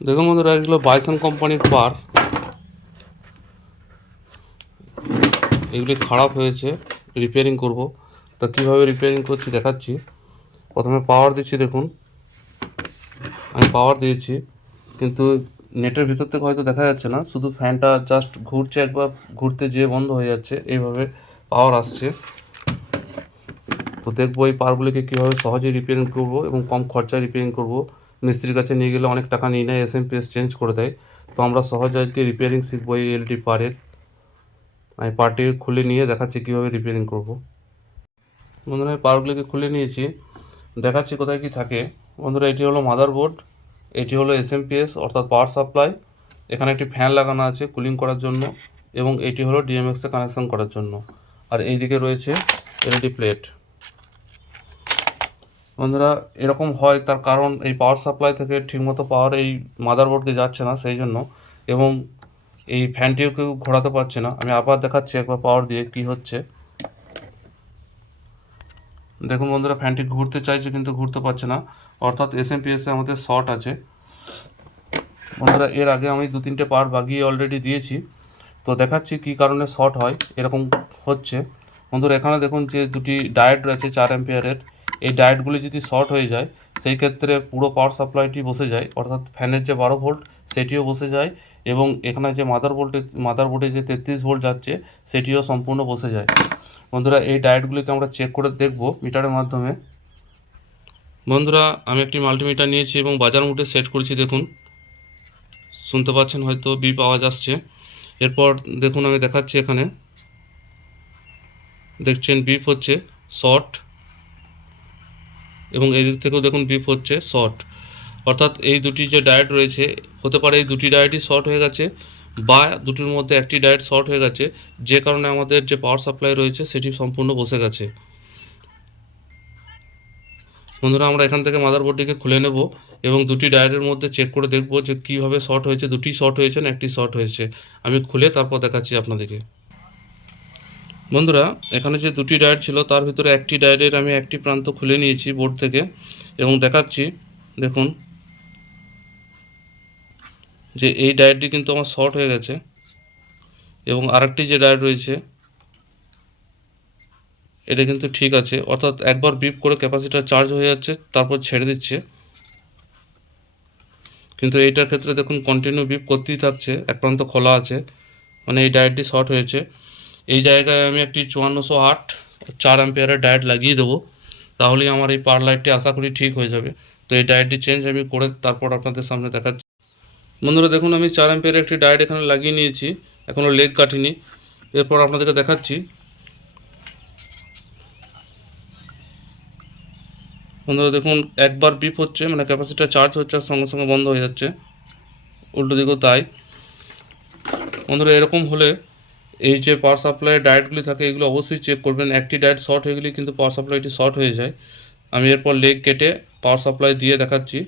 দেখুন বন্ধুরা এগুলো বাইসন কোম্পানির পার এগুলি খারাপ হয়েছে রিপেয়ারিং করব। তা কীভাবে রিপেয়ারিং করছি দেখাচ্ছি। প্রথমে পাওয়ার দিচ্ছি, দেখুন। আমি পাওয়ার দিয়েছি, কিন্তু নেটের ভিতর থেকে হয়তো দেখা যাচ্ছে না। শুধু ফ্যানটা জাস্ট ঘুরছে একবার, ঘুরতে যেয়ে বন্ধ হয়ে যাচ্ছে। এইভাবে পাওয়ার আসছে। তো দেখব এই পারগুলিকে কীভাবে সহজে রিপেয়ারিং করব এবং কম খরচায় রিপেয়ারিং করব। মিস্ত্রির কাছে নিয়ে গেলে অনেক টাকা নিয়ে নেয় এস এম পিএস চেঞ্জ করে দেয়। তো আমরা সহজে আজকে রিপেয়ারিং শিখব এই এলটি পারের আমি পারটিকে খুলে নিয়ে দেখাচ্ছি কীভাবে রিপেয়ারিং করব। বন্ধুরা, আমি পারগুলিকে খুলে নিয়েছি। দেখাচ্ছি কোথায় কি থাকে। বন্ধুরা, এটি হলো মাদারবোর্ড এটি হলো এস এম পিএস অর্থাৎ পাওয়ার সাপ্লাই এখানে একটি ফ্যান লাগানো আছে কুলিং করার জন্য, এবং এটি হলো ডিএমএক্সে কানেকশন করার জন্য। আর এইদিকে রয়েছে এলইডি প্লেট বন্ধুরা, এরকম হয় তার কারণ এই পাওয়ার সাপ্লাই থেকে ঠিকমতো পাওয়ার এই মাদারবোর্ডকে যাচ্ছে না, সেই জন্য। এবং এই ফ্যানটিও কেউ ঘোরাতে পারছে না। আমি আবার দেখাচ্ছি একবার পাওয়ার দিয়ে কি হচ্ছে। দেখুন বন্ধুরা ফ্যানটি ঘুরতে চাইছে কিন্তু ঘুরতে পারছে না। অর্থাৎ এস এম পিএসে আমাদের শর্ট আছে। বন্ধুরা, এর আগে আমি দু তিনটে পাওয়ার বাগিয়ে অলরেডি দিয়েছি। তো দেখাচ্ছি কি কারণে শর্ট হয়, এরকম হচ্ছে। বন্ধুরা, এখানে দেখুন যে দুটি ডায়েট রয়েছে, চার অ্যাম্পিয়ারের এই ডায়েটগুলি যদি শর্ট হয়ে যায়, সেই ক্ষেত্রে পুরো পাওয়ার সাপ্লাইটি বসে যায়, অর্থাৎ ফ্যানের যে বারো ভোল্ট, সেটিও বসে যায় এবং এখানে যে মাদার ভোল্টে, মাদার বোর্ডে যে তেত্রিশ ভোল্ট যাচ্ছে, সেটিও সম্পূর্ণ বসে যায়। বন্ধুরা, এই ডায়েটগুলিকে আমরা চেক করে দেখব মিটারের মাধ্যমে। বন্ধুরা, আমি একটি মাল্টিমিটার নিয়েছি এবং বাজার মুটে সেট করেছি, দেখুন। শুনতে পাচ্ছেন হয়তো বিপ আওয়াজ আসছে এরপর দেখুন, আমি দেখাচ্ছি এখানে। দেখছেন, বিপ হচ্ছে, শর্ট। এবং এই দিক থেকেও দেখুন বিপ হচ্ছে শর্ট অর্থাৎ এই দুটি যে ডায়েট রয়েছে, হতে পারে এই দুটি ডায়েটই শর্ট হয়ে গেছে বা দুটির মধ্যে একটি ডায়েট শর্ট হয়ে গেছে, যে কারণে আমাদের যে পাওয়ার সাপ্লাই রয়েছে সেটি সম্পূর্ণ বসে গেছে। বন্ধুরা, আমরা এখান থেকে মাদারবোর্ডটিকে খুলে নেব এবং দুটি ডায়েটের মধ্যে চেক করে দেখব যে কীভাবে শর্ট হয়েছে, দুটি শর্ট হয়েছে না একটি শর্ট হয়েছে। আমি খুলে তারপর দেখাচ্ছি আপনাদেরকে। বন্ধুরা, এখানে যে দুটি ডায়েট ছিল, তার ভিতরে একটি ডায়েটের আমি একটি প্রান্ত খুলে নিয়েছি বোর্ড থেকে এবং দেখাচ্ছি, দেখুন, যে এই ডায়েটটি কিন্তু আমার শর্ট হয়ে গেছে এবং আরেকটি যে ডায়েট রয়েছে, এটা কিন্তু ঠিক আছে, অর্থাৎ একবার বিপ করে ক্যাপাসিটার চার্জ হয়ে যাচ্ছে, তারপর ছেড়ে দিচ্ছে। কিন্তু এইটার ক্ষেত্রে দেখুন কন্টিনিউ বিপ করতেই থাকছে, এক প্রান্ত খোলা আছে মানে এই ডায়েটটি শর্ট হয়েছে। এই জায়গায় আমি একটি চুয়ান্নশো আট, চার অ্যাম্পিয়ারের ডায়েট লাগিয়ে দেবো। তাহলেই আমার এই পার লাইটটি আশা করি ঠিক হয়ে যাবে। তো এই ডায়েটটি চেঞ্জ আমি করে তারপর আপনাদের সামনে দেখাচ্ছি। বন্ধুরা, দেখুন, আমি চার অ্যাম্পিয়ারের একটি ডায়েট এখানে লাগিয়ে নিয়েছি। এখনও লেগ কাটিনি। এরপর আপনাদেরকে দেখাচ্ছি। বন্ধুরা, দেখুন, একবার বিপ হচ্ছে মানে ক্যাপাসিটার চার্জ হচ্ছে আর সঙ্গে সঙ্গে বন্ধ হয়ে যাচ্ছে। উল্টো দিকেও তাই। বন্ধুরা, এরকম হলে এই যে পাওয়ার সাপ্লাইয়ের ডায়েটগুলি থাকে, এগুলো অবশ্যই চেক করবেন। একটি ডায়েট শর্ট হয়ে গেলে কিন্তু পাওয়ার সাপ্লাইটি শর্ট হয়ে যায়। আমি এরপর লেগ কেটে পাওয়ার সাপ্লাই দিয়ে দেখাচ্ছি।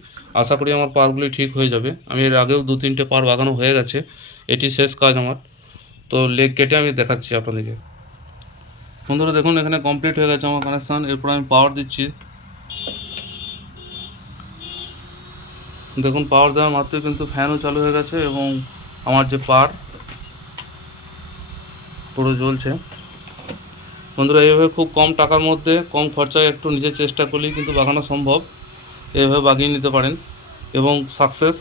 আশা করি আমার পারগুলি ঠিক হয়ে যাবে। আমি এর আগেও দু তিনটে পার বাগানো হয়ে গেছে। এটি শেষ কাজ আমার। তো লেগ কেটে আমি দেখাচ্ছি আপনাদেরকে। বন্ধুরা, দেখুন, এখানে কমপ্লিট হয়ে গেছে আমার কানেকশান এরপর আমি পাওয়ার দিচ্ছি। দেখুন পাওয়ার দেওয়ার মাত্রই কিন্তু ফ্যানও চালু হয়ে গেছে এবং আমার যে পার পুরো জ্বলছে। বন্ধুরা, এইভাবে খুব কম টাকার মধ্যে, কম খরচায় একটু নিজের চেষ্টা করলেই কিন্তু বাগানো সম্ভব। এইভাবে বাগিয়ে নিতে পারেন এবং সাকসেস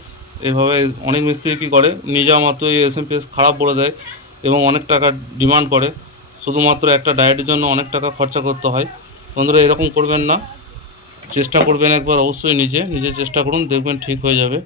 এভাবে অনেক মিস্ত্রি কী করে, নিজা মাত্র এই এস এম খারাপ বলে দেয় এবং অনেক টাকা ডিমান্ড করে। শুধুমাত্র একটা ডায়েটের জন্য অনেক টাকা খরচা করতে হয়। বন্ধুরা, এরকম করবেন না। চেষ্টা করবেন একবার অবশ্যই নিজে নিজে চেষ্টা করুন, দেখবেন ঠিক হয়ে যাবে।